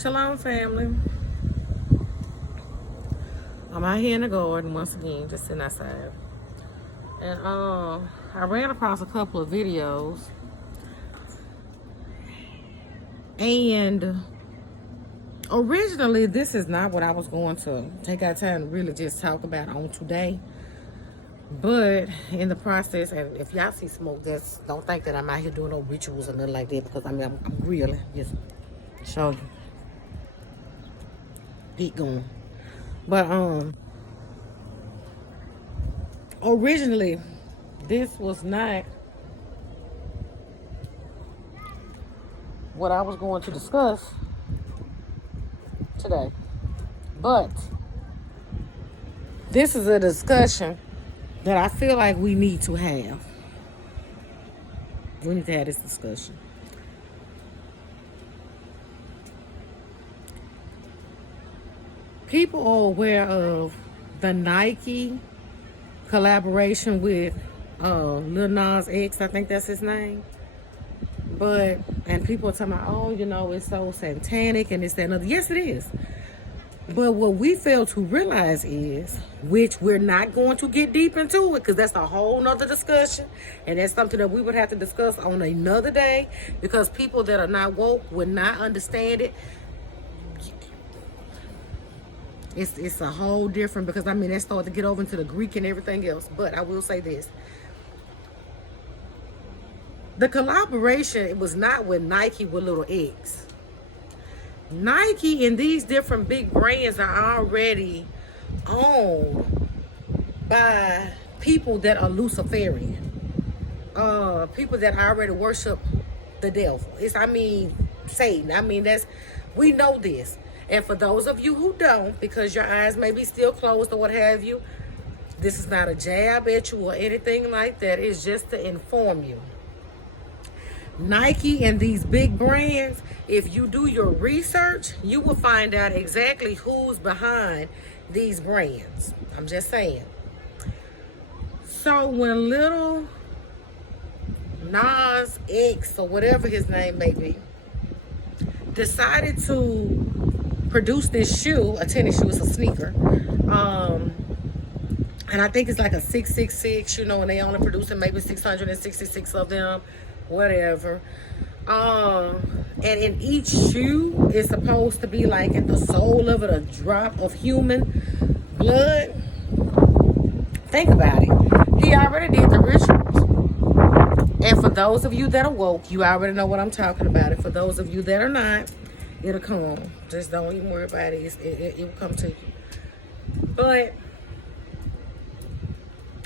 Shalom, family. I'm out here in the garden once again, just sitting outside. And I ran across a couple of videos, and originally this is not what I was going to take our time to really just talk about on today. But in the process, and if y'all see smoke, don't think that I'm out here doing no rituals or nothing like that, because I'm really just show you. Keep going. But originally this was not what I was going to discuss today. But this is a discussion that I feel like we need to have. We need to have this discussion. People are aware of the Nike collaboration with Lil Nas X, I think that's his name. And people are talking about, oh, you know, it's so satanic and this, that, and other. Yes, it is. But what we fail to realize is, which we're not going to get deep into it, because that's a whole nother discussion, and that's something that we would have to discuss on another day, because people that are not woke would not understand it. It's a whole different, because I mean, that started to get over into the Greek and everything else. But I will say this. The collaboration, it was not with Nike with little X. Nike and these different big brands are already owned by people that are Luciferian. People that already worship the devil. Satan. We know this. And for those of you who don't, because your eyes may be still closed or what have you, this is not a jab at you or anything like that. It's just to inform you. Nike and these big brands, if you do your research, you will find out exactly who's behind these brands. I'm just saying. So when little Nas X, or whatever his name may be, decided to produce this shoe, a tennis shoe, it's a sneaker, and I think it's like a 666, and they only producing maybe 666 of them, whatever. And in each shoe is supposed to be like in the soul of it a drop of human blood. Think about it. He already did the rituals. And for those of you that are woke, you already know what I'm talking about. And for those of you that are not, it'll come. Just don't even worry about it. It will come to you. But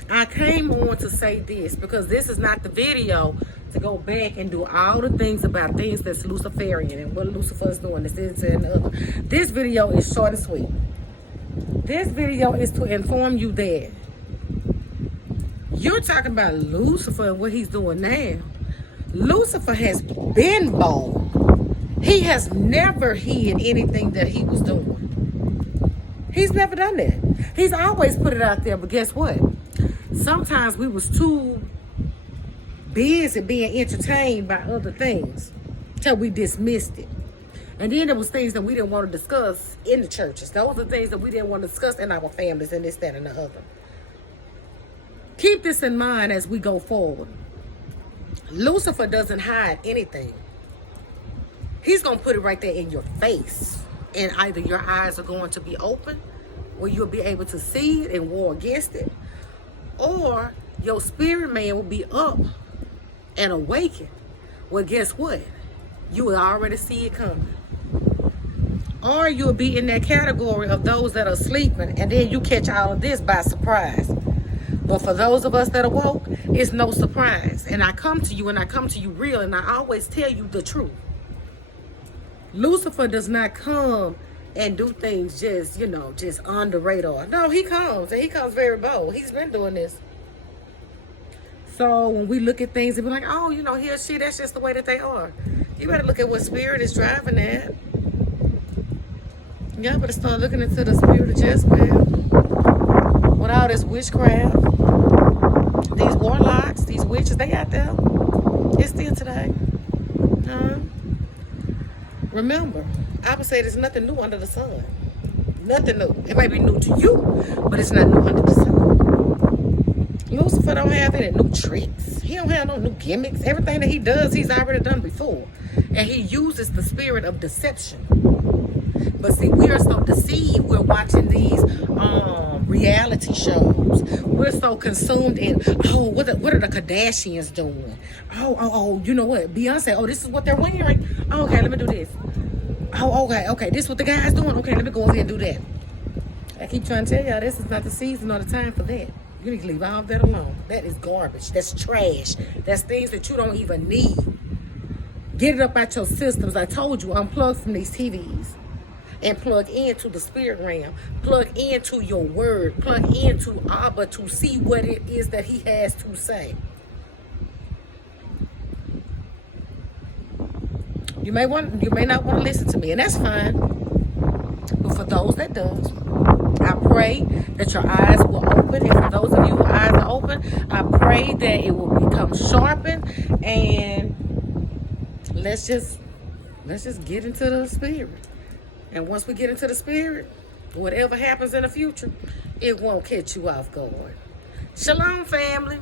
I came on to say this because this is not the video to go back and do all the things about things that's Luciferian and what Lucifer is doing, this and the other. This video is short and sweet. This video is to inform you that you're talking about Lucifer and what he's doing now. Lucifer has been bold. He has never hid anything that he was doing. He's never done that. He's always put it out there, but guess what? Sometimes we was too busy being entertained by other things till we dismissed it. And then there was things that we didn't want to discuss in the churches. Those are things that we didn't want to discuss in our families and this, that, and the other. Keep this in mind as we go forward. Lucifer doesn't hide anything. He's going to put it right there in your face. And either your eyes are going to be open, where you'll be able to see it and war against it, or your spirit man will be up and awakened. Well, guess what? You will already see it coming. Or you'll be in that category of those that are sleeping, and then you catch all of this by surprise. But for those of us that are woke, it's no surprise. And I come to you, and I come to you real, and I always tell you the truth. Lucifer does not come and do things just on the radar. No, he comes, and he comes very bold. He's been doing this. So when we look at things and be like, oh, he or she, that's just the way that they are. You better look at what spirit is driving that. Y'all better start looking into the spirit of Jezebel. With all this witchcraft, these warlocks, these witches, they out there. It's still today. Remember, I would say there's nothing new under the sun. Nothing new. It may be new to you, but it's not new under the sun. Lucifer don't have any new tricks. He don't have no new gimmicks. Everything that he does, he's already done before. And he uses the spirit of deception. But see, we are so deceived. We're watching these reality shows. We're so consumed in, oh, what are the Kardashians doing? Oh, you know what? Beyonce, oh, this is what they're wearing. Oh, okay, let me do this. Oh, okay, this is what the guy's doing. Okay, let me go over here and do that. I keep trying to tell y'all, this is not the season or the time for that. You need to leave all of that alone. That is garbage. That's trash. That's things that you don't even need. Get it up out your systems. I told you, unplug from these TVs and plug into the spirit realm. Plug into your word. Plug into Abba to see what it is that he has to say. You may not want to listen to me, and that's fine. But for those that does, I pray that your eyes will open. And for those of you whose eyes are open, I pray that it will become sharpened. And let's just get into the spirit. And once we get into the spirit, whatever happens in the future, it won't catch you off guard. Shalom, family.